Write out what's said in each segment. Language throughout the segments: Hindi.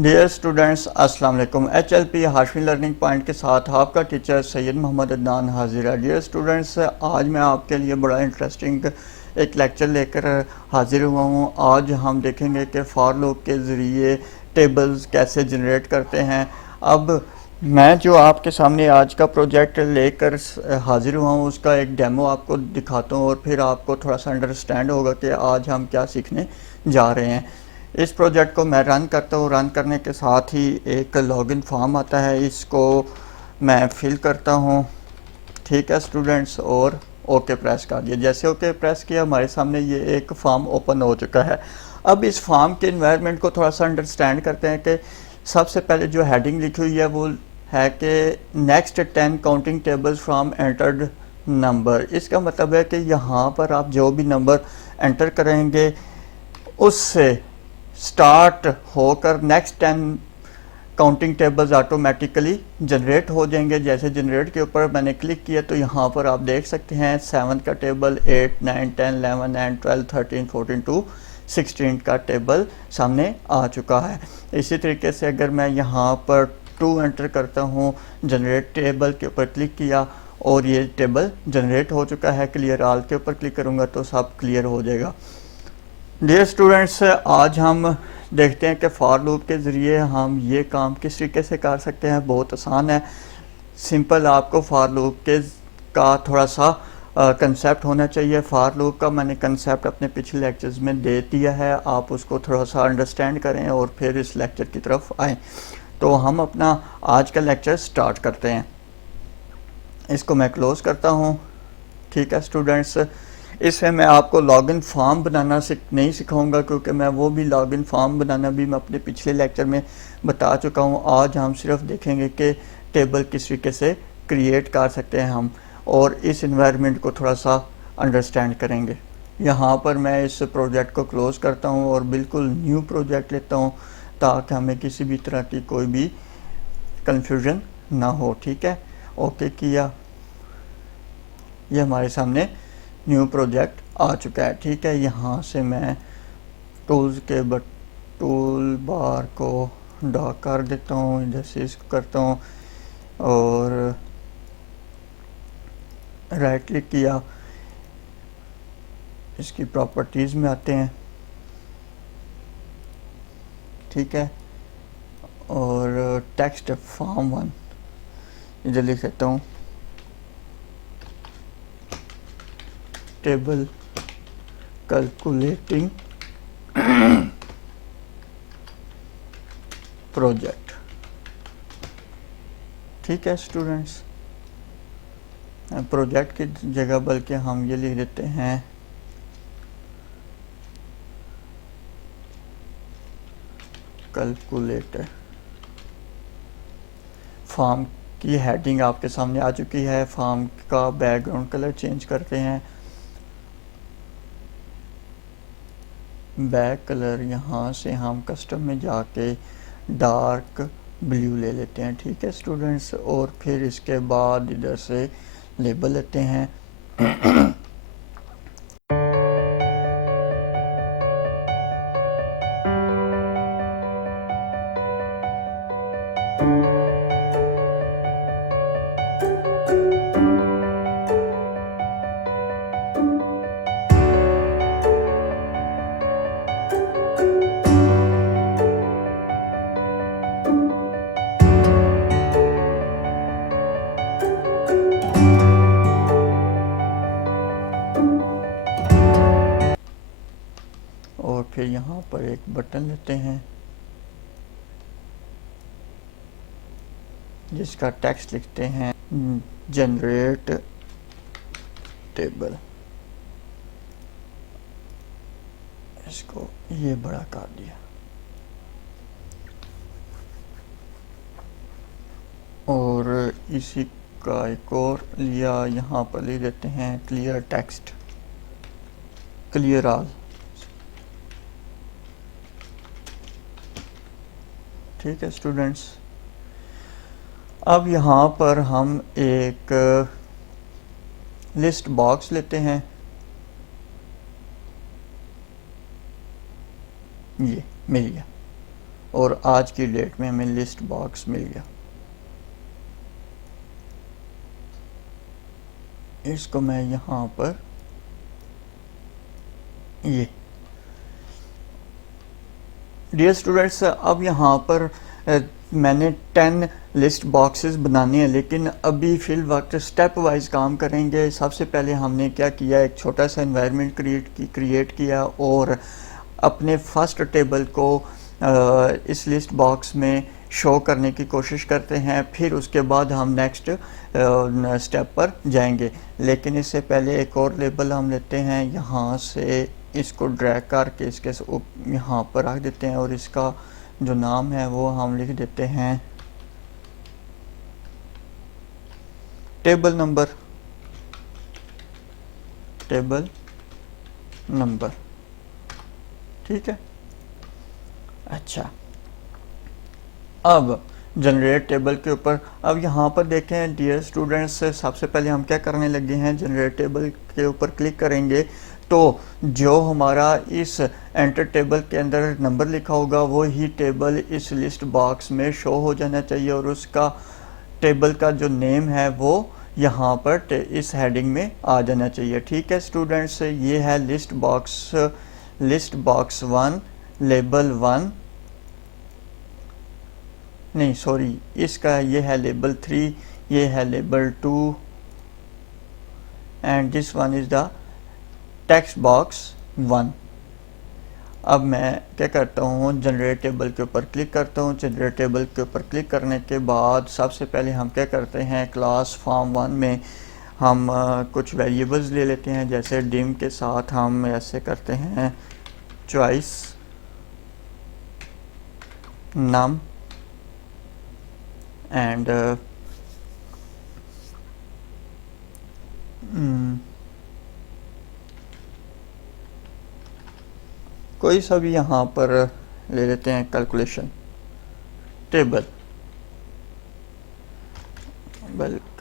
डियर स्टूडेंट्स, अस्सलाम वालेकुम। HLP हाशमी लर्निंग पॉइंट के साथ आपका टीचर सैयद मोहम्मद अदनान हाजिर है। डियर स्टूडेंट्स, आज मैं आपके लिए बड़ा इंटरेस्टिंग एक लेक्चर लेकर हाजिर हुआ हूँ। आज हम देखेंगे कि फॉर लूप के ज़रिए टेबल्स कैसे जनरेट करते हैं। अब मैं जो आपके सामने आज का प्रोजेक्ट लेकर हाजिर हुआ हूँ उसका एक डेमो आपको दिखाता हूँ और फिर आपको थोड़ा सा अंडरस्टैंड होगा कि आज हम क्या सीखने जा रहे हैं। इस प्रोजेक्ट को मैं रन करता हूँ। रन करने के साथ ही एक लॉगिन फॉर्म आता है, इसको मैं फिल करता हूँ। ठीक है स्टूडेंट्स, और ओके प्रेस कर दिया। जैसे ओके प्रेस किया हमारे सामने ये एक फॉर्म ओपन हो चुका है। अब इस फॉर्म के इन्वायरमेंट को थोड़ा सा अंडरस्टैंड करते हैं कि सबसे पहले जो हेडिंग लिखी हुई है वो है कि next 10 counting tables from entered number. इसका मतलब है कि यहाँ पर आप जो भी नंबर एंटर करेंगे उससे स्टार्ट होकर next 10 counting tables automatically generate हो जाएंगे। जैसे जनरेट के ऊपर मैंने क्लिक किया तो यहाँ पर आप देख सकते हैं 7 का टेबल, 8, 9, 10, 11 एंड 12, 13, 14 टू 16 का टेबल सामने आ चुका है। इसी तरीके से अगर मैं यहाँ पर 2 एंटर करता हूँ, जनरेट टेबल के ऊपर क्लिक किया और ये टेबल जनरेट हो चुका है। क्लियर ऑल के ऊपर क्लिक करूँगा तो सब क्लियर हो जाएगा। डियर स्टूडेंट्स, आज हम देखते हैं कि फॉर लूप के ज़रिए हम ये काम किस तरीके से कर सकते हैं। बहुत आसान है, सिंपल। आपको फॉर लूप के का थोड़ा सा कंसेप्ट होना चाहिए। फॉर लूप का मैंने कंसेप्ट अपने पिछले लेक्चर्स में दे दिया है, आप उसको थोड़ा सा अंडरस्टैंड करें और फिर इस लेक्चर की तरफ आएँ। तो हम अपना आज का लेक्चर स्टार्ट करते हैं। इसको मैं क्लोज़ करता हूँ। ठीक है स्टूडेंट्स, इसमें मैं आपको लॉगिन फॉर्म बनाना नहीं सिखाऊंगा, क्योंकि मैं वो भी लॉगिन फॉर्म बनाना भी मैं अपने पिछले लेक्चर में बता चुका हूँ। आज हम सिर्फ देखेंगे कि टेबल किस तरीके से क्रिएट कर सकते हैं हम, और इस इन्वायरमेंट को थोड़ा सा अंडरस्टैंड करेंगे। यहाँ पर मैं इस प्रोजेक्ट को क्लोज़ करता हूँ और बिल्कुल न्यू प्रोजेक्ट लेता हूँ ताकि हमें किसी भी तरह की कोई भी कन्फ्यूजन ना हो। ठीक है, ओके किया, ये हमारे सामने न्यू प्रोजेक्ट आ चुका है। ठीक है, यहाँ से मैं टूल्स के टूल बार को डॉक कर देता हूँ, जैसे इसको करता हूँ और राइट क्लिक किया। इसकी प्रॉपर्टीज़ में आते हैं। ठीक है, और टेक्स्ट फॉर्म 1 इधर लिख सकता हूँ, टेबल कैलकुलेटिंग प्रोजेक्ट। ठीक है स्टूडेंट्स, प्रोजेक्ट की जगह बल्कि हम ये लिख देते हैं कैलकुलेटर। फॉर्म की हेडिंग आपके सामने आ चुकी है। फॉर्म का बैकग्राउंड कलर चेंज करते हैं। बैक कलर यहाँ से हम कस्टम में जाके डार्क ब्लू ले लेते हैं। ठीक है स्टूडेंट्स, और फिर इसके बाद इधर से लेबल लेते हैं। और फिर यहाँ पर एक बटन लेते हैं जिसका टेक्स्ट लिखते हैं जनरेट टेबल। इसको ये बड़ा कर दिया और इसी का एक और लिया, यहाँ पर ले देते हैं क्लियर टेक्स्ट, क्लियर ऑल। ठीक है स्टूडेंट्स, अब यहाँ पर हम एक लिस्ट बॉक्स लेते हैं, ये मिल गया। और आज की डेट में हमें लिस्ट बॉक्स मिल गया। इसको मैं यहाँ पर ये डियर स्टूडेंट्स, अब यहाँ पर मैंने 10 लिस्ट बॉक्सेस बनाने हैं, लेकिन अभी फिल वक्त स्टेप वाइज काम करेंगे। सबसे पहले हमने क्या किया, एक छोटा सा एनवायरनमेंट क्रिएट किया और अपने फर्स्ट टेबल को इस लिस्ट बॉक्स में शो करने की कोशिश करते हैं, फिर उसके बाद हम नेक्स्ट स्टेप पर जाएंगे। लेकिन इससे पहले एक और लेबल हम लेते हैं, यहाँ से इसको ड्रैग करके इसके यहाँ पर रख देते हैं और इसका जो नाम है वो हम लिख देते हैं टेबल नंबर। ठीक है। अच्छा, अब जनरेट टेबल के ऊपर, अब यहाँ पर देखें डियर स्टूडेंट्स, सबसे पहले हम क्या करने लगे हैं, जनरेट टेबल के ऊपर क्लिक करेंगे तो जो हमारा इस एंटर टेबल के अंदर नंबर लिखा होगा वो ही टेबल इस लिस्ट बॉक्स में शो हो जाना चाहिए और उसका टेबल का जो नेम है वो यहाँ पर इस हेडिंग में आ जाना चाहिए। ठीक है स्टूडेंट्स, ये है लिस्ट बॉक्स 1, लेबल 1, नहीं सॉरी, इसका ये है लेबल 3, ये है label 2 and this one is the text box 1। अब मैं क्या करता हूँ, जनरेट टेबल के ऊपर क्लिक करता हूँ। जनरेट टेबल के ऊपर क्लिक करने के बाद सबसे पहले हम क्या करते हैं, क्लास फॉर्म 1 में हम कुछ वेरिएबल्स ले लेते हैं। जैसे डिम के साथ हम ऐसे करते हैं चॉइस नम एंड कोई सा भी यहाँ पर ले लेते हैं कैलकुलेशन टेबल,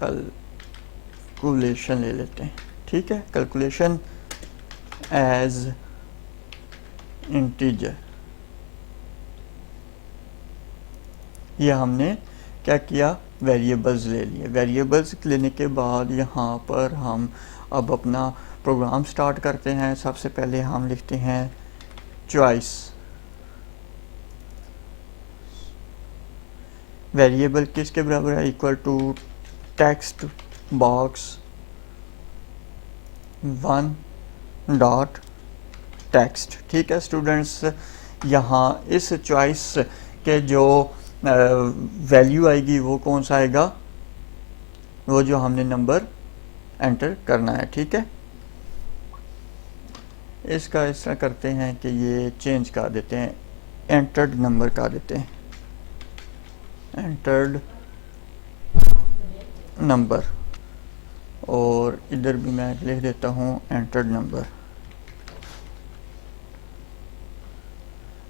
कैलकुलेशन ले लेते हैं। ठीक है, कैलकुलेशन एज इंटीजर। ये हमने क्या किया, वेरिएबल्स ले लिए। वेरिएबल्स लेने के बाद यहाँ पर हम अब अपना प्रोग्राम स्टार्ट करते हैं। सबसे पहले हम लिखते हैं चॉइस, वेरिएबल किसके बराबर है, equal to text box 1 dot text. ठीक है स्टूडेंट्स, यहाँ इस चॉइस के जो वैल्यू आएगी वो कौन सा आएगा, वो जो हमने नंबर एंटर करना है। ठीक है, इसका इस तरह करते हैं कि ये चेंज कर देते हैं, एंटर्ड नंबर कर देते हैं, एंटर्ड नंबर, और इधर भी मैं लिख देता हूँ entered number.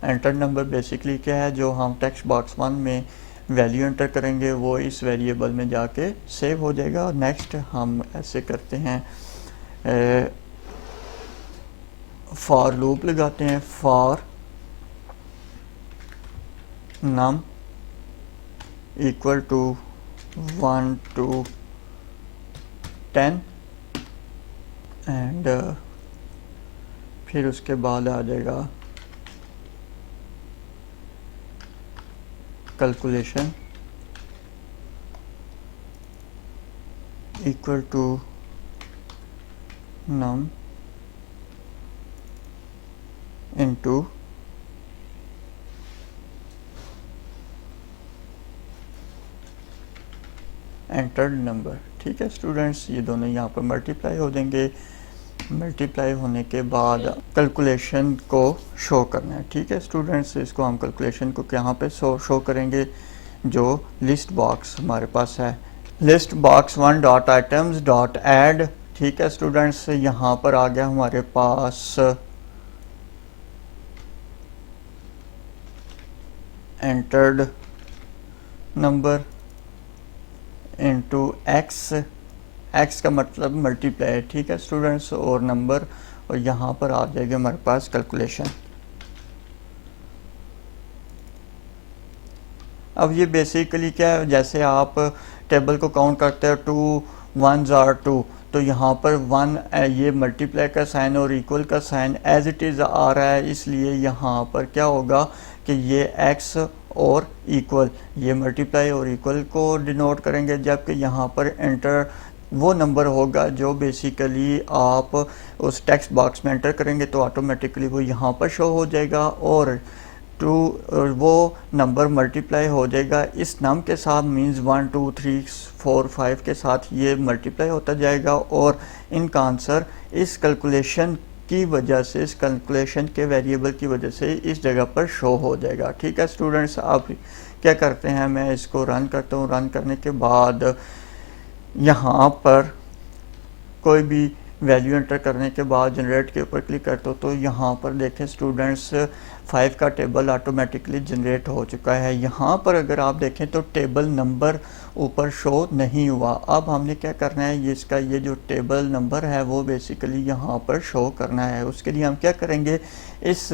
Enter number basically क्या है, जो हम टेक्स्ट बॉक्स 1 में वैल्यू एंटर करेंगे वो इस वेरिएबल में जाके सेव हो जाएगा। और नेक्स्ट हम ऐसे करते हैं, फॉर लूप लगाते हैं, for num equal to 1 to 10 and फिर उसके बाद आ जाएगा calculation equal to num into entered number. ठीक है स्टूडेंट्स, ये दोनों यहाँ पर मल्टीप्लाई हो जाएंगे। मल्टीप्लाई होने के बाद कैलकुलेशन को शो करना है। ठीक है स्टूडेंट्स, इसको हम कैलकुलेशन को यहाँ पे शो करेंगे जो लिस्ट बॉक्स हमारे पास है, list box 1 dot items dot add. ठीक है स्टूडेंट्स, यहाँ पर आ गया हमारे पास entered number into X, X का मतलब मल्टीप्लाई। ठीक है स्टूडेंट्स, और नंबर, और यहाँ पर आ जाएगा हमारे पास कैलकुलेशन। अब ये बेसिकली क्या है, जैसे आप टेबल को काउंट करते हो 2 1s are 2, तो यहाँ पर 1 ये मल्टीप्लाई का साइन और इक्वल का साइन एज इट इज़ आ रहा है, इसलिए यहाँ पर क्या होगा कि ये x और इक्वल ये मल्टीप्लाई और इक्वल को डिनोट करेंगे, जबकि यहाँ पर एंटर वो नंबर होगा जो बेसिकली आप उस टेक्स्ट बॉक्स में एंटर करेंगे तो ऑटोमेटिकली वो यहाँ पर शो हो जाएगा, और टू वो नंबर मल्टीप्लाई हो जाएगा इस नम के साथ, मींस 1 2 3 4 5 के साथ ये मल्टीप्लाई होता जाएगा, और इनका आंसर इस कैलकुलेशन की वजह से, इस कैलकुलेशन के वेरिएबल की वजह से इस जगह पर शो हो जाएगा। ठीक है स्टूडेंट्स, आप क्या करते हैं, मैं इसको रन करता हूँ। रन करने के बाद यहाँ पर कोई भी वैल्यू एंटर करने के बाद जनरेट के ऊपर क्लिक करते हो तो यहाँ पर देखें स्टूडेंट्स 5 का टेबल ऑटोमेटिकली जनरेट हो चुका है। यहाँ पर अगर आप देखें तो टेबल नंबर ऊपर शो नहीं हुआ। अब हमने क्या करना है, ये इसका ये जो टेबल नंबर है वो बेसिकली यहाँ पर शो करना है। उसके लिए हम क्या करेंगे, इस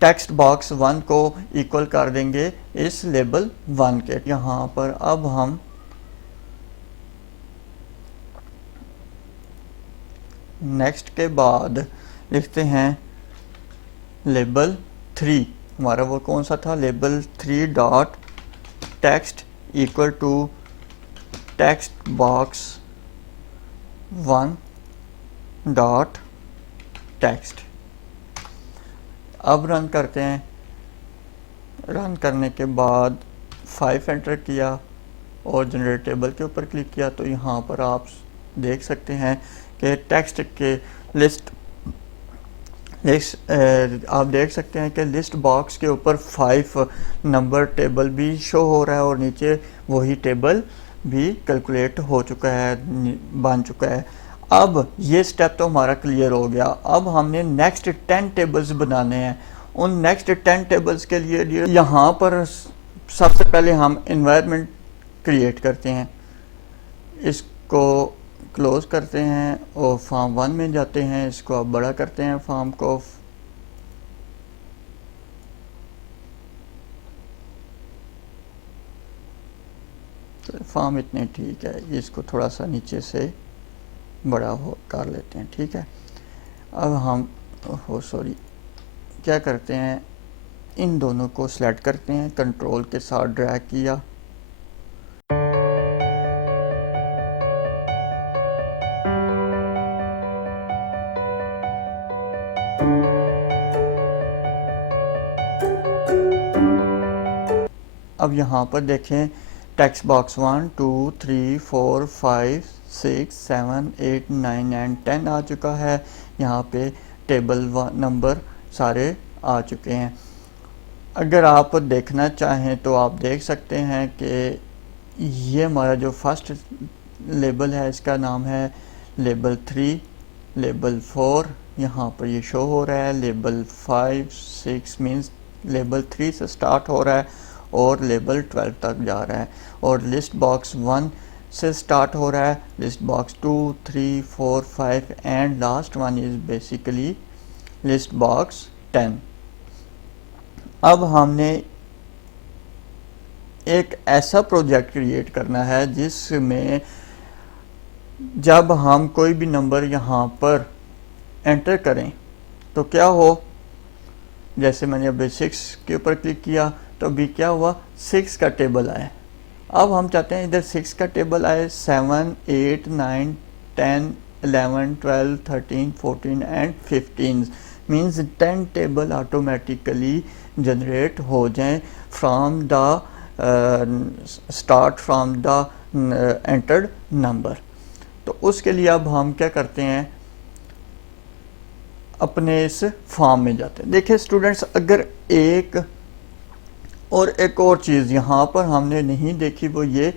टेक्स्ट बॉक्स 1 को इक्वल कर देंगे इस लेबल 1 के। यहाँ पर अब हम नेक्स्ट के बाद लिखते हैं लेबल 3, हमारा वो कौन सा था, label 3 dot text equal to text box 1 dot text. अब रन करते हैं। रन करने के बाद 5 एंटर किया और जनरेट टेबल के ऊपर क्लिक किया तो यहाँ पर आप देख सकते हैं कि टेक्स्ट के लिस्ट आप देख सकते हैं कि लिस्ट बॉक्स के ऊपर 5 नंबर टेबल भी शो हो रहा है और नीचे वही टेबल भी कैलकुलेट हो चुका है, बन चुका है। अब ये स्टेप तो हमारा क्लियर हो गया। अब हमने नेक्स्ट 10 टेबल्स बनाने हैं। उन नेक्स्ट 10 टेबल्स के लिए यहाँ पर सबसे पहले हम एनवायरनमेंट क्रिएट करते हैं, इसको क्लोज करते हैं और फॉर्म 1 में जाते हैं, इसको अब बड़ा करते हैं फॉर्म को। तो फॉर्म इतने ठीक है, इसको थोड़ा सा नीचे से बड़ा हो कर लेते हैं। ठीक है, अब हम क्या करते हैं, इन दोनों को सिलेक्ट करते हैं, कंट्रोल के साथ ड्रैग किया, अब यहाँ पर देखें टेक्स्ट बॉक्स 1 2 3 4 5 6 7 8 9 एंड 10 आ चुका है। यहाँ पे टेबल नंबर सारे आ चुके हैं। अगर आप देखना चाहें तो आप देख सकते हैं कि ये हमारा जो फर्स्ट लेबल है इसका नाम है लेबल 3, लेबल 4 यहाँ पर ये शो हो रहा है, लेबल 5 6 मीन्स लेबल 3 से स्टार्ट हो रहा है और लेबल 12 तक जा रहा है, और लिस्ट बॉक्स 1 से स्टार्ट हो रहा है, list box 2 3 4 5 and last one is basically list box 10। अब हमने एक ऐसा प्रोजेक्ट क्रिएट करना है जिसमें जब हम कोई भी नंबर यहाँ पर एंटर करें तो क्या हो, जैसे मैंने अभी 6 के ऊपर क्लिक किया तो अभी क्या हुआ, 6 का टेबल आया। अब हम चाहते हैं इधर 6 का टेबल आए, 7 8 9 10 11 12 13 14 and 15 means 10 table automatically generate हो जाएं from the start from the entered number. तो उसके लिए अब हम क्या करते हैं, अपने इस फॉर्म में जाते हैं। देखिए स्टूडेंट्स, अगर एक और चीज़ यहाँ पर हमने नहीं देखी वो ये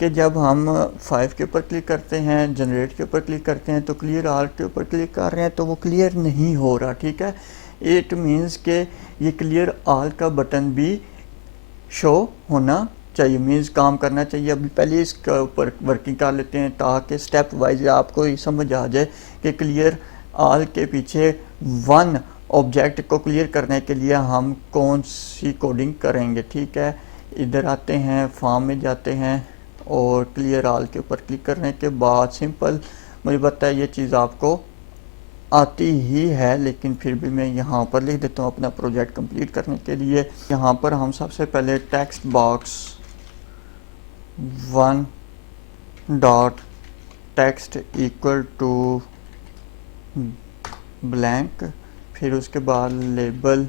कि जब हम 5 के ऊपर क्लिक करते हैं, जनरेट के ऊपर क्लिक करते हैं तो क्लियर ऑल के ऊपर क्लिक कर रहे हैं तो वो क्लियर नहीं हो रहा। ठीक है, इट मीन्स के ये क्लियर ऑल का बटन भी शो होना चाहिए, मीन्स काम करना चाहिए। अभी पहले इसके ऊपर वर्किंग कर लेते हैं ताकि स्टेप वाइज आपको ये समझ आ जाए कि क्लियर ऑल के पीछे 1 ऑब्जेक्ट को क्लियर करने के लिए हम कौन सी कोडिंग करेंगे। ठीक है, इधर आते हैं, फॉर्म में जाते हैं और क्लियर ऑल के ऊपर क्लिक करने के बाद सिंपल, मुझे पता है ये चीज़ आपको आती ही है, लेकिन फिर भी मैं यहाँ पर लिख देता हूँ अपना प्रोजेक्ट कंप्लीट करने के लिए। यहाँ पर हम सबसे पहले text box 1 dot text equal to blank, फिर उसके बाद label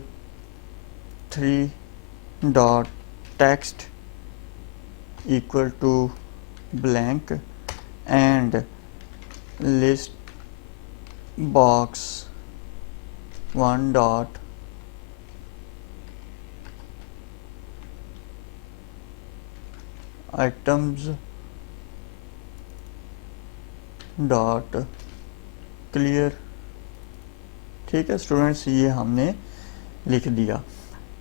3 dot text equal to blank and list box 1 dot items dot clear. ठीक है स्टूडेंट्स, ये हमने लिख दिया।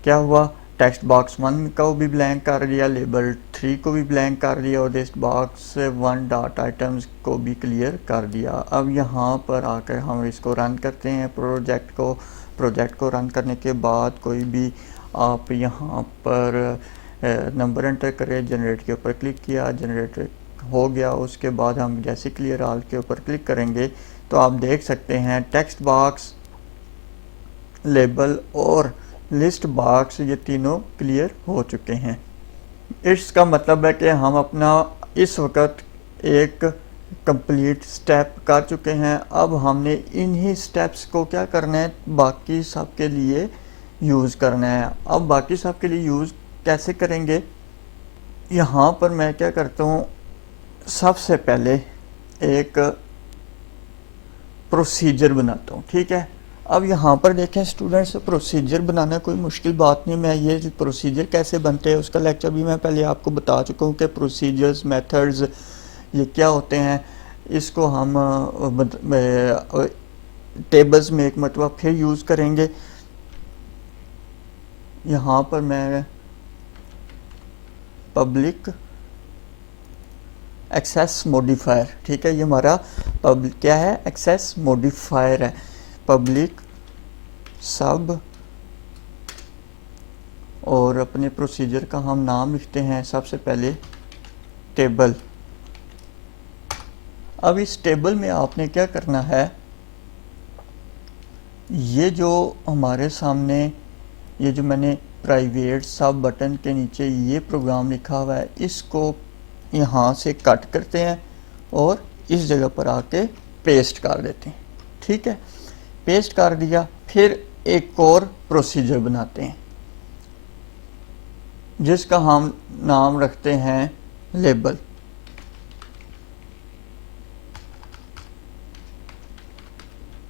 क्या हुआ, टेक्स्ट बॉक्स 1 को भी ब्लैंक कर दिया, लेबल 3 को भी ब्लैंक कर दिया और लिस्ट बॉक्स 1 डॉट आइटम्स को भी क्लियर कर दिया। अब यहाँ पर आकर हम इसको रन करते हैं प्रोजेक्ट को रन करने के बाद कोई भी आप यहाँ पर नंबर एंटर करें, जनरेट के ऊपर क्लिक किया, जनरेट हो गया। उसके बाद हम जैसे क्लियर ऑल के ऊपर क्लिक करेंगे तो आप देख सकते हैं टेक्स्ट बॉक्स, लेबल और लिस्ट बॉक्स ये तीनों क्लियर हो चुके हैं। इसका मतलब है कि हम अपना इस वक्त एक कंप्लीट स्टेप कर चुके हैं। अब हमने इन्हीं स्टेप्स को क्या करना है, बाकी सब के लिए यूज़ करना है। अब बाकी सब के लिए यूज़ कैसे करेंगे, यहाँ पर मैं क्या करता हूँ, सबसे पहले एक प्रोसीजर बनाता हूँ। ठीक है, अब यहाँ पर देखें स्टूडेंट्स, प्रोसीजर बनाना कोई मुश्किल बात नहीं। मैं ये प्रोसीजर कैसे बनते हैं उसका लेक्चर भी मैं पहले आपको बता चुका हूँ कि प्रोसीजर्स मेथड्स ये क्या होते हैं। इसको हम टेबल्स में एक मरतबा फिर यूज़ करेंगे। यहाँ पर मैं पब्लिक एक्सेस मॉडिफायर, ठीक है, ये हमारा क्या है, एक्सेस मॉडिफायर है। पब्लिक सब और अपने प्रोसीजर का हम नाम लिखते हैं सबसे पहले टेबल। अब इस टेबल में आपने क्या करना है, ये जो हमारे सामने ये जो मैंने प्राइवेट सब बटन के नीचे ये प्रोग्राम लिखा हुआ है, इसको यहाँ से कट करते हैं और इस जगह पर आके पेस्ट कर देते हैं। ठीक है, पेस्ट कर दिया, फिर एक और प्रोसीजर बनाते हैं जिसका हम नाम रखते हैं लेबल।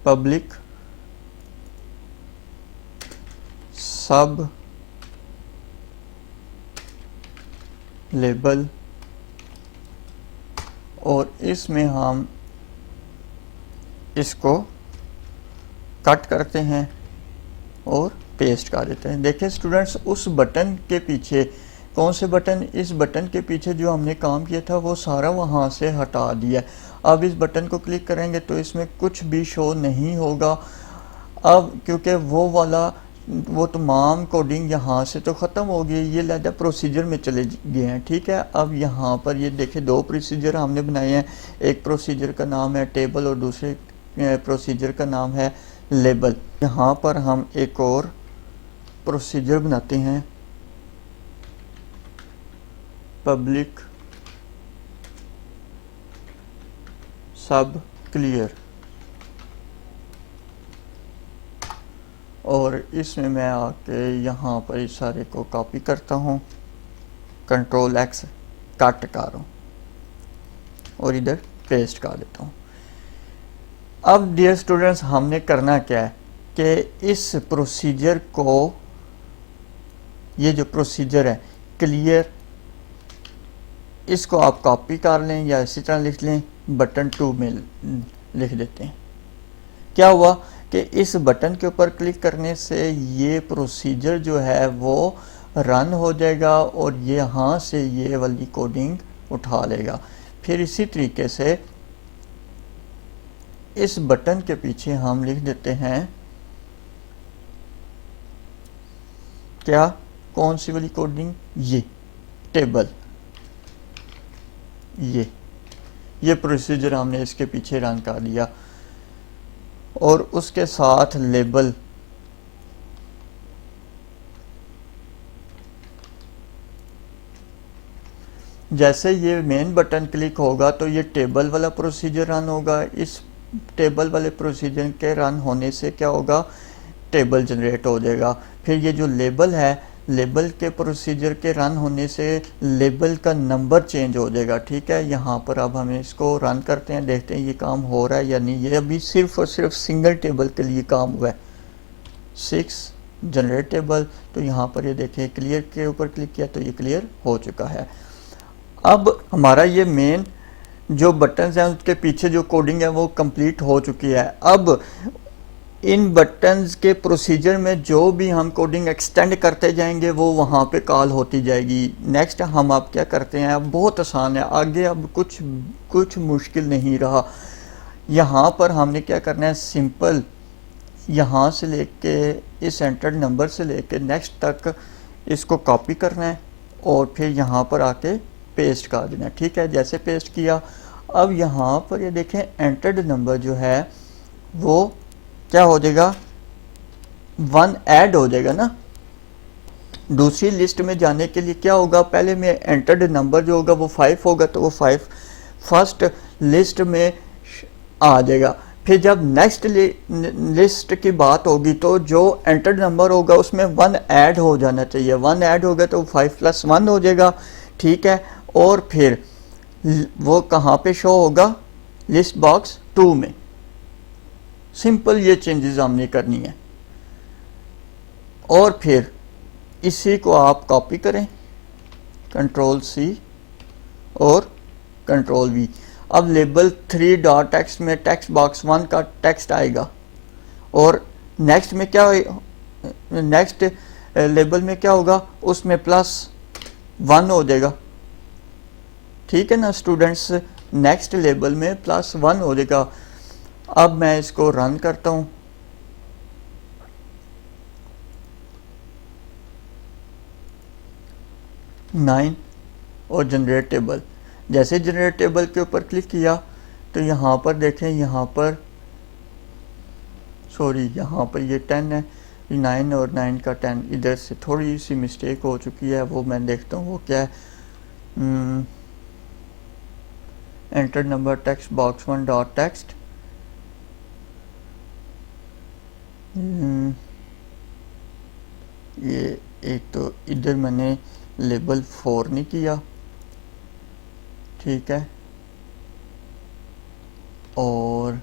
पब्लिक सब लेबल, और इसमें हम इसको कट करते हैं और पेस्ट कर देते हैं। देखिए स्टूडेंट्स, उस बटन के पीछे, कौन से बटन, इस बटन के पीछे जो हमने काम किया था वो सारा वहाँ से हटा दिया। अब इस बटन को क्लिक करेंगे तो इसमें कुछ भी शो नहीं होगा। अब क्योंकि वो तमाम कोडिंग यहाँ से तो ख़त्म हो गई, ये लहदा प्रोसीजर में चले गए हैं। ठीक है, अब यहाँ पर ये देखिए दो प्रोसीजर हमने बनाए हैं। एक प्रोसीजर का नाम है टेबल और दूसरे प्रोसीजर का नाम है लेबल। यहाँ पर हम एक और प्रोसीजर बनाते हैं पब्लिक सब क्लियर, और इसमें मैं आके यहाँ पर इस सारे को कॉपी करता हूँ, कंट्रोल एक्स कट कर हूँ और इधर पेस्ट कर देता हूँ। अब डियर स्टूडेंट्स, हमने करना क्या है कि इस प्रोसीजर को, ये जो प्रोसीजर है क्लियर, इसको आप कॉपी कर लें या इसी तरह लिख लें, बटन 2 में लिख देते हैं। क्या हुआ कि इस बटन के ऊपर क्लिक करने से ये प्रोसीजर जो है वो रन हो जाएगा और ये यहाँ से ये वाली कोडिंग उठा लेगा। फिर इसी तरीके से इस बटन के पीछे हम लिख देते हैं क्या, कौन सी वाली कोडिंग, ये टेबल, ये प्रोसीजर हमने इसके पीछे रन कर दिया और उसके साथ लेबल जैसे ये मेन बटन क्लिक होगा तो ये टेबल वाला प्रोसीजर रन होगा। इस टेबल वाले प्रोसीजर के रन होने से क्या होगा, टेबल जनरेट हो जाएगा। फिर ये जो लेबल है, लेबल के प्रोसीजर के रन होने से लेबल का नंबर चेंज हो जाएगा। ठीक है, यहाँ पर अब हम इसको रन करते हैं, देखते हैं ये काम हो रहा है या नहीं। ये अभी सिर्फ और सिर्फ सिंगल टेबल के लिए काम हुआ है, 6 जनरेट टेबल। तो यहाँ पर ये देखें, क्लियर के ऊपर क्लिक किया तो ये क्लियर हो चुका है। अब हमारा ये मेन जो बटन्स हैं उसके पीछे जो कोडिंग है वो कंप्लीट हो चुकी है। अब इन बटन्स के प्रोसीजर में जो भी हम कोडिंग एक्सटेंड करते जाएंगे वो वहाँ पे कॉल होती जाएगी। नेक्स्ट हम अब क्या करते हैं, अब बहुत आसान है आगे, अब कुछ मुश्किल नहीं रहा। यहाँ पर हमने क्या करना है, सिंपल यहाँ से लेके इस एंटर्ड नंबर से लेके नेक्स्ट तक इसको कॉपी करना है और फिर यहाँ पर आके पेस्ट कर देना। ठीक है, जैसे पेस्ट किया, अब यहाँ पर ये देखें एंटर्ड नंबर जो है वो क्या हो जाएगा, 1 ऐड हो जाएगा ना। दूसरी लिस्ट में जाने के लिए क्या होगा, पहले में एंटर्ड नंबर जो होगा वो 5 होगा तो वो 5 फर्स्ट लिस्ट में आ जाएगा। फिर जब नेक्स्ट लिस्ट की बात होगी तो जो एंटर्ड नंबर होगा उसमें 1 ऐड हो जाना चाहिए। 1 ऐड होगा तो 5 + 1 हो जाएगा। ठीक है, और फिर वो कहाँ पे शो होगा, लिस्ट बॉक्स 2 में। सिंपल ये चेंजेस हमने करनी है और फिर इसी को आप कॉपी करें, Ctrl+C और Ctrl+V। अब लेबल 3.text में टेक्स्ट बॉक्स 1 का टेक्स्ट आएगा और नेक्स्ट में क्या, नेक्स्ट लेबल में क्या होगा, उसमें +1 हो जाएगा। ठीक है ना स्टूडेंट्स, नेक्स्ट लेबल में +1 हो जाएगा। अब मैं इसको रन करता हूँ, नाइन और जनरेट टेबल। जैसे जनरेट टेबल के ऊपर क्लिक किया तो यहाँ पर देखें, यहाँ पर सॉरी यहाँ पर ये 10 है, 9 और 9 का 10, इधर से थोड़ी सी मिस्टेक हो चुकी है, वो मैं देखता हूँ वो क्या है। Enter number text box 1 dot text, ये एक तो इधर मैंने लेबल 4 नहीं किया। ठीक है, और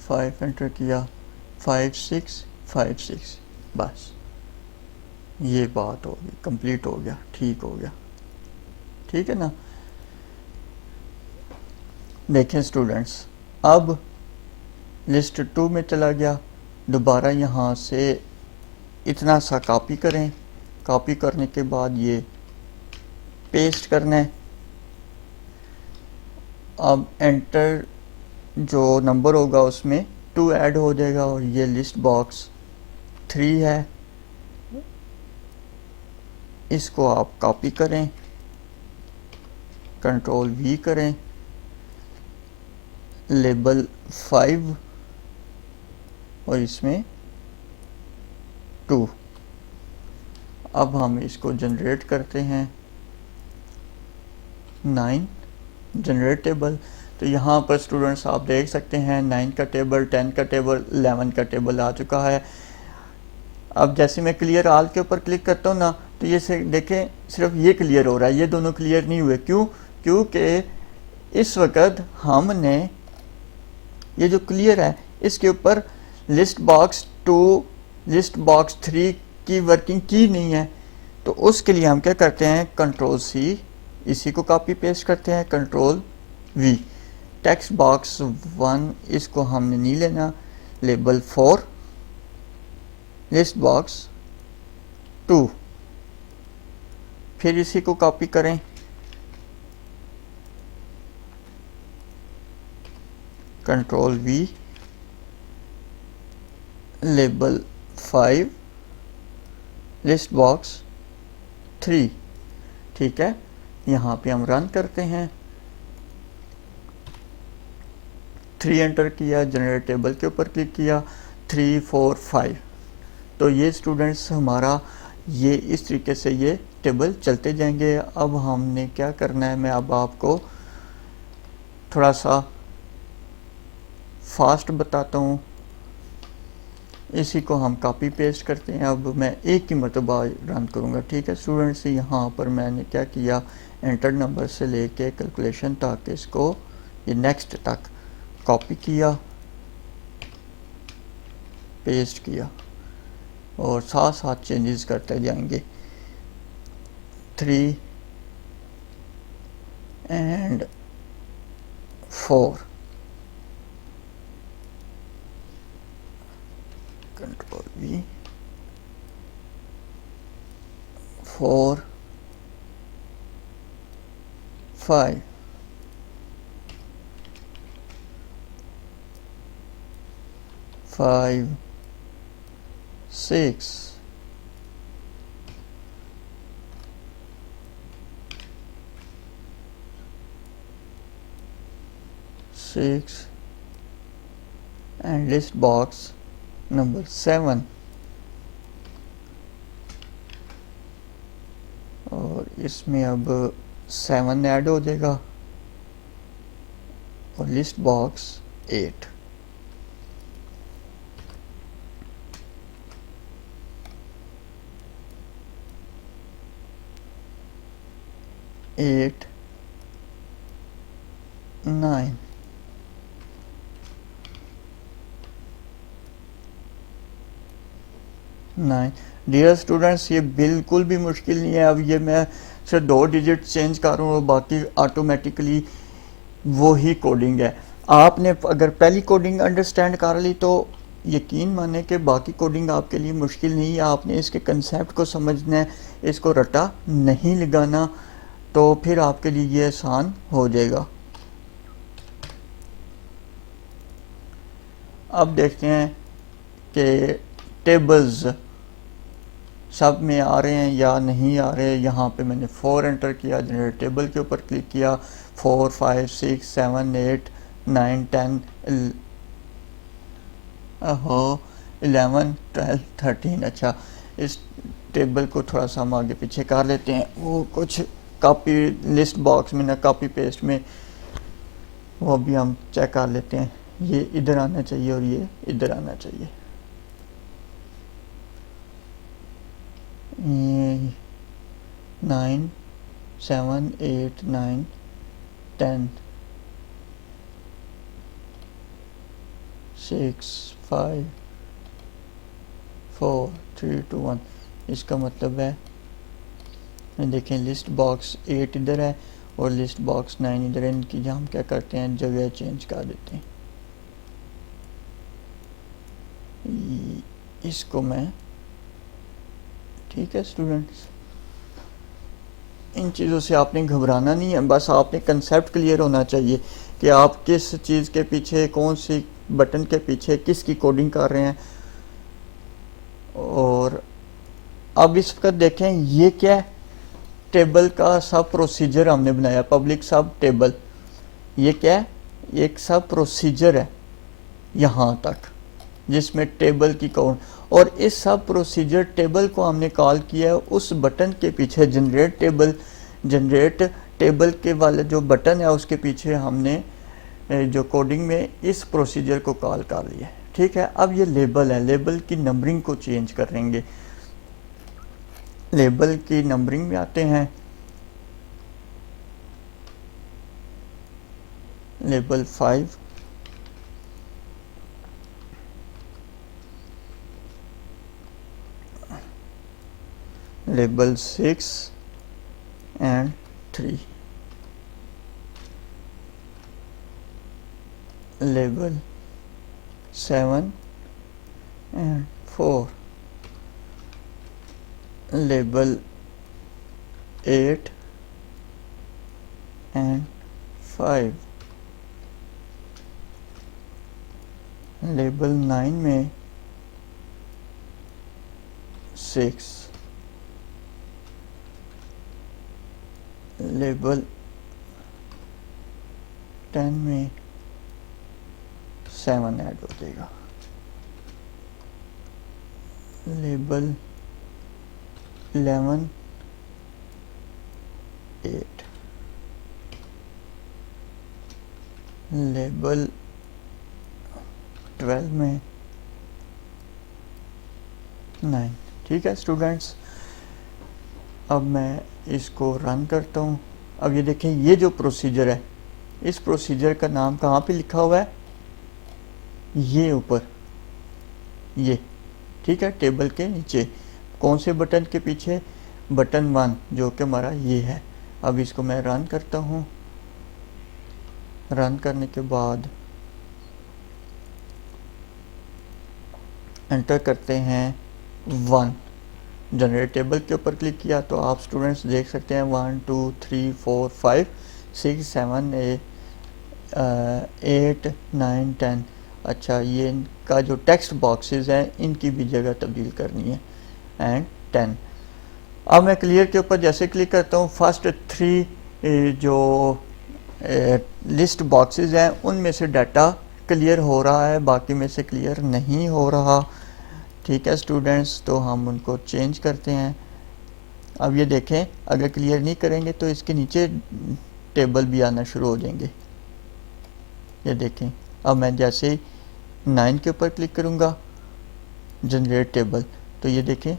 फाइव एंटर किया, 5 6 5 6, बस ये बात हो गई, कंप्लीट हो गया, ठीक हो गया। ठीक है ना, देखें स्टूडेंट्स, अब लिस्ट 2 में चला गया। दोबारा यहाँ से इतना सा कॉपी करें, कॉपी करने के बाद ये पेस्ट करना है। अब एंटर जो नंबर होगा उसमें 2 ऐड हो जाएगा और ये लिस्ट बॉक्स 3 है, इसको आप कॉपी करें, Ctrl+V करें, लेबल 5 और इसमें 2। अब हम इसको जनरेट करते हैं, 9 जनरेट टेबल। तो यहाँ पर स्टूडेंट्स आप देख सकते हैं 9 का टेबल, 10 का टेबल, 11 का टेबल आ चुका है। अब जैसे मैं क्लियर ऑल के ऊपर क्लिक करता हूँ ना तो ये से देखें सिर्फ ये क्लियर हो रहा है, ये दोनों क्लियर नहीं हुए। क्यों? क्योंकि इस वक्त हमने ये जो क्लियर है इसके ऊपर लिस्ट बॉक्स 2, लिस्ट बॉक्स 3 की वर्किंग की नहीं है। तो उसके लिए हम क्या करते हैं, Ctrl+C, इसी को कॉपी पेस्ट करते हैं, Ctrl+V। टेक्स्ट बॉक्स 1 इसको हमने नहीं लेना, लेबल 4, लिस्ट बॉक्स 2, फिर इसी को कॉपी करें, Ctrl+V, लेबल 5, लिस्ट बॉक्स 3। ठीक है, यहाँ पे हम रन करते हैं, 3 एंटर किया, जनरेट टेबल के ऊपर क्लिक किया, 3, 4, 5। तो ये स्टूडेंट्स हमारा ये इस तरीके से ये टेबल चलते जाएंगे। अब हमने क्या करना है, मैं अब आपको थोड़ा सा फास्ट बताता हूँ। इसी को हम कॉपी पेस्ट करते हैं। अब मैं एक ही मरतबा रन करूँगा। ठीक है स्टूडेंट्स, यहाँ पर मैंने क्या किया, एंटर नंबर से लेके कैलकुलेशन तक इसको ये नेक्स्ट तक कॉपी किया, पेस्ट किया और साथ साथ चेंजेस करते जाएंगे। 3 and 4, control V, 4, 5, 5, 6, 6 and list box नंबर 7 और इसमें अब 7 ऐड हो जाएगा और list box 8। Eight 9 9। Dear students, ये बिल्कुल भी मुश्किल नहीं है। अब ये मैं सिर्फ 2 डिजिट चेंज कर रहा हूँ और बाकी ऑटोमेटिकली वो ही कोडिंग है। आपने अगर पहली कोडिंग अंडरस्टैंड कर ली तो यकीन माने कि बाकी कोडिंग आपके लिए मुश्किल नहीं है। आपने इसके कंसेप्ट को समझना है, इसको रटा नहीं लगाना, तो फिर आपके लिए ये आसान हो जाएगा। अब देखते हैं कि टेबल्स सब में आ रहे हैं या नहीं आ रहे। यहाँ पे मैंने 4 एंटर किया, जनरेट टेबल के ऊपर क्लिक किया, 4, 5, 6, 7, 8, 9, 10, 11, 12, 13। अच्छा, इस टेबल को थोड़ा सा हम आगे पीछे कर लेते हैं। वो कुछ कॉपी लिस्ट बॉक्स में ना कॉपी पेस्ट में, वो भी हम चेक कर लेते हैं। ये इधर आना चाहिए और ये इधर आना चाहिए। 9, 7, 8, 9, 10, 6, 5, 4, 3, 2, 1। इसका मतलब है, देखें लिस्ट बॉक्स 8 इधर है और लिस्ट बॉक्स 9 इधर है। इनकी हम क्या करते हैं, जगह चेंज कर देते हैं। इसको मैं, ठीक है स्टूडेंट्स, इन चीज़ों से आपने घबराना नहीं है, बस आपने कंसेप्ट क्लियर होना चाहिए कि आप किस चीज़ के पीछे, कौन सी बटन के पीछे किसकी कोडिंग कर रहे हैं। और अब इस वक्त देखें ये क्या है, टेबल का सब प्रोसीजर हमने बनाया, पब्लिक सब टेबल। ये क्या है, एक सब प्रोसीजर है यहाँ तक जिसमें टेबल की काउंट, और इस सब प्रोसीजर टेबल को हमने कॉल किया है उस बटन के पीछे, जनरेट टेबल के वाले जो बटन है उसके पीछे हमने जो कोडिंग में इस प्रोसीजर को कॉल कर लिया है। ठीक है, अब ये लेबल है, लेबल की नंबरिंग को चेंज करेंगे। लेबल की नंबरिंग में आते हैं, label 5, label 6 and 3, label 7 and 4, label 8 and 5, label 9 में 6, लेबल 10 में 7 ऐड हो जाएगा, लेबल 11 8, लेबल 12 में 9। ठीक है स्टूडेंट्स, अब मैं इसको रन करता हूँ। अब ये देखें, ये जो प्रोसीजर है, इस प्रोसीजर का नाम कहाँ पे लिखा हुआ है, ये ऊपर, ये ठीक है, टेबल के नीचे। कौन से बटन के पीछे, बटन 1 जो कि हमारा ये है। अब इसको मैं रन करता हूँ। रन करने के बाद एंटर करते हैं 1। जनरेट टेबल के ऊपर क्लिक किया तो आप स्टूडेंट्स देख सकते हैं 1 2 3 4 5 6 7 8 9 10। अच्छा, ये इनका जो टेक्स्ट बॉक्सेस हैं इनकी भी जगह तब्दील करनी है, एंड 10। अब मैं क्लियर के ऊपर जैसे क्लिक करता हूँ, फर्स्ट 3 जो लिस्ट बॉक्सेस हैं उनमें से डाटा क्लियर हो रहा है, बाकी में से क्लियर नहीं हो रहा। ठीक है स्टूडेंट्स, तो हम उनको चेंज करते हैं। अब ये देखें, अगर क्लियर नहीं करेंगे तो इसके नीचे टेबल भी आना शुरू हो जाएंगे। ये देखें, अब मैं जैसे ही 9 के ऊपर क्लिक करूँगा, जनरेट टेबल, तो ये देखें,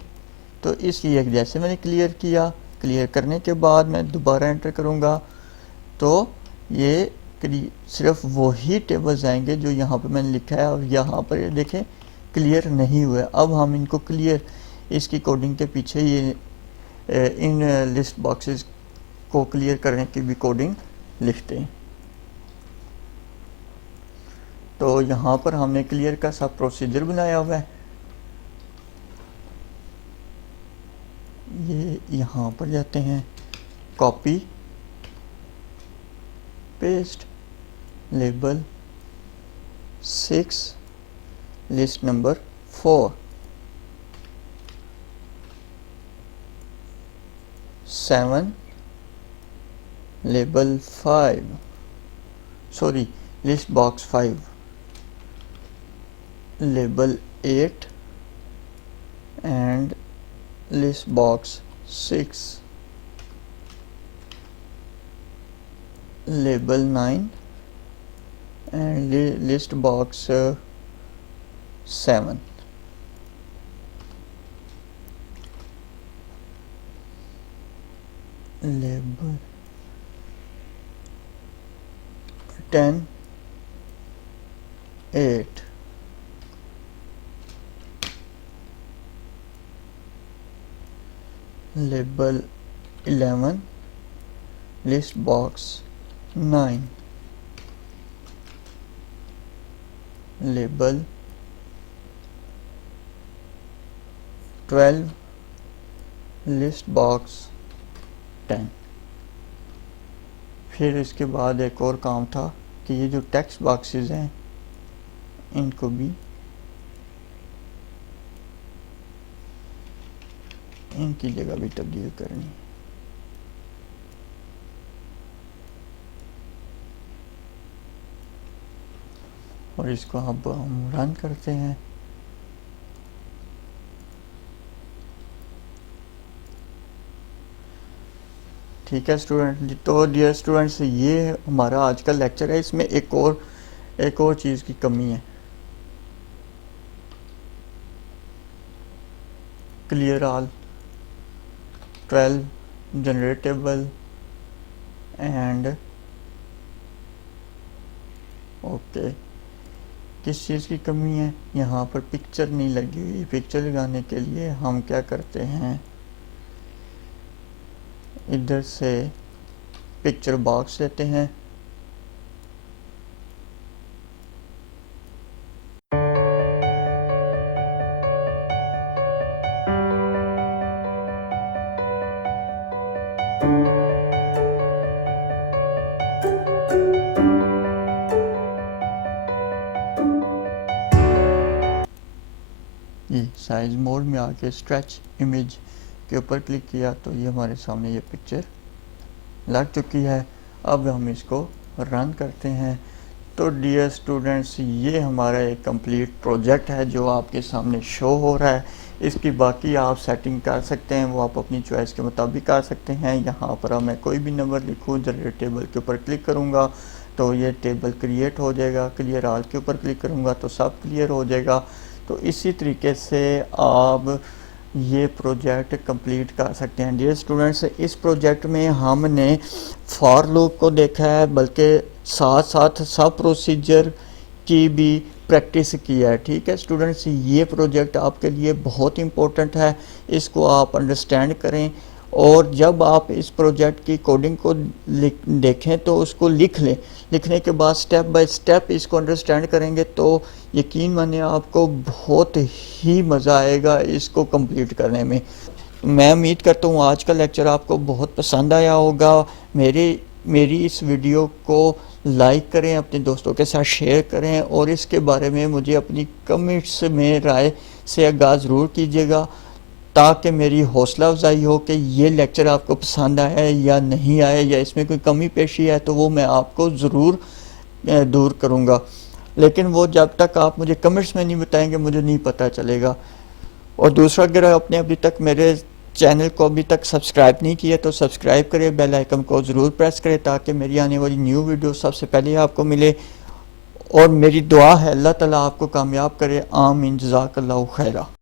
तो इसलिए जैसे मैंने क्लियर किया, क्लियर करने के बाद मैं दोबारा एंटर करूँगा तो ये सिर्फ वही टेबल्स आएंगे जो यहाँ पर मैंने लिखा है, और यहाँ पर ये देखें क्लियर नहीं हुआ। अब हम इनको क्लियर, इसकी कोडिंग के पीछे ये इन लिस्ट बॉक्सेस को क्लियर करने की भी कोडिंग लिखते हैं। तो यहाँ पर हमने क्लियर का सब प्रोसीजर बनाया हुआ है। ये यहाँ पर जाते हैं, copy paste, label 6, list number 4, 7, label 5, sorry list box 5, label 8 and list box 6, label 9 and list box 7। Label 10 8, label 11, list box 9, label 12, list box 10। फिर इसके बाद एक और काम था कि ये जो टेक्स्ट बॉक्सेस हैं इनको भी इनकी जगह भी तब्दील करनी। और इसको अब हम रन करते हैं। ठीक है स्टूडेंट, तो डियर स्टूडेंट्स, ये हमारा आज का लेक्चर है। इसमें एक और चीज़ की कमी है। Clear all 12 generatable and okay. किस चीज़ की कमी है, यहाँ पर पिक्चर नहीं लगी हुई। पिक्चर लगाने के लिए हम क्या करते हैं, इधर से पिक्चर बॉक्स लेते हैं, साइज मोड में आके स्ट्रेच इमेज के ऊपर क्लिक किया तो ये हमारे सामने ये पिक्चर लग चुकी है। अब हम इसको रन करते हैं। तो डियर स्टूडेंट्स, ये हमारा एक कंप्लीट प्रोजेक्ट है जो आपके सामने शो हो रहा है। इसकी बाकी आप सेटिंग कर सकते हैं, वो आप अपनी चॉइस के मुताबिक कर सकते हैं। यहाँ पर मैं कोई भी नंबर लिखूँ, जनरेट टेबल के ऊपर क्लिक करूँगा तो ये टेबल क्रिएट हो जाएगा। क्लियर ऑल के ऊपर क्लिक करूँगा तो सब क्लियर हो जाएगा। तो इसी तरीके से आप ये प्रोजेक्ट कंप्लीट कर सकते हैं। डियर स्टूडेंट्स, इस प्रोजेक्ट में हमने फॉर लूप को देखा है, बल्कि साथ साथ सब प्रोसीजर की भी प्रैक्टिस की है। ठीक है स्टूडेंट्स, ये प्रोजेक्ट आपके लिए बहुत इम्पोर्टेंट है, इसको आप अंडरस्टैंड करें और जब आप इस प्रोजेक्ट की कोडिंग को देखें तो उसको लिख लें। लिखने के बाद स्टेप बाय स्टेप इसको अंडरस्टैंड करेंगे तो यकीन मानिए आपको बहुत ही मज़ा आएगा इसको कंप्लीट करने में। मैं उम्मीद करता हूँ आज का लेक्चर आपको बहुत पसंद आया होगा। मेरी इस वीडियो को लाइक करें, अपने दोस्तों के साथ शेयर करें और इसके बारे में मुझे अपनी कमेंट्स में राय से आगाज़ ज़रूर कीजिएगा ताकि मेरी हौसला अफजाई हो कि ये लेक्चर आपको पसंद आया है या नहीं आया, या इसमें कोई कमी पेशी है तो वो मैं आपको ज़रूर दूर करूँगा। लेकिन वो जब तक आप मुझे कमेंट्स में नहीं बताएंगे मुझे नहीं पता चलेगा। और दूसरा, अगर आपने अभी तक मेरे चैनल को अभी तक सब्सक्राइब नहीं किया तो सब्सक्राइब करें, बेल आइकन को ज़रूर प्रेस करें ताकि मेरी आने वाली न्यू वीडियो सबसे पहले आपको मिले। और मेरी दुआ है अल्लाह ताला आपको कामयाब करे। आमीन। जज़ाकल्लाहु खैरा।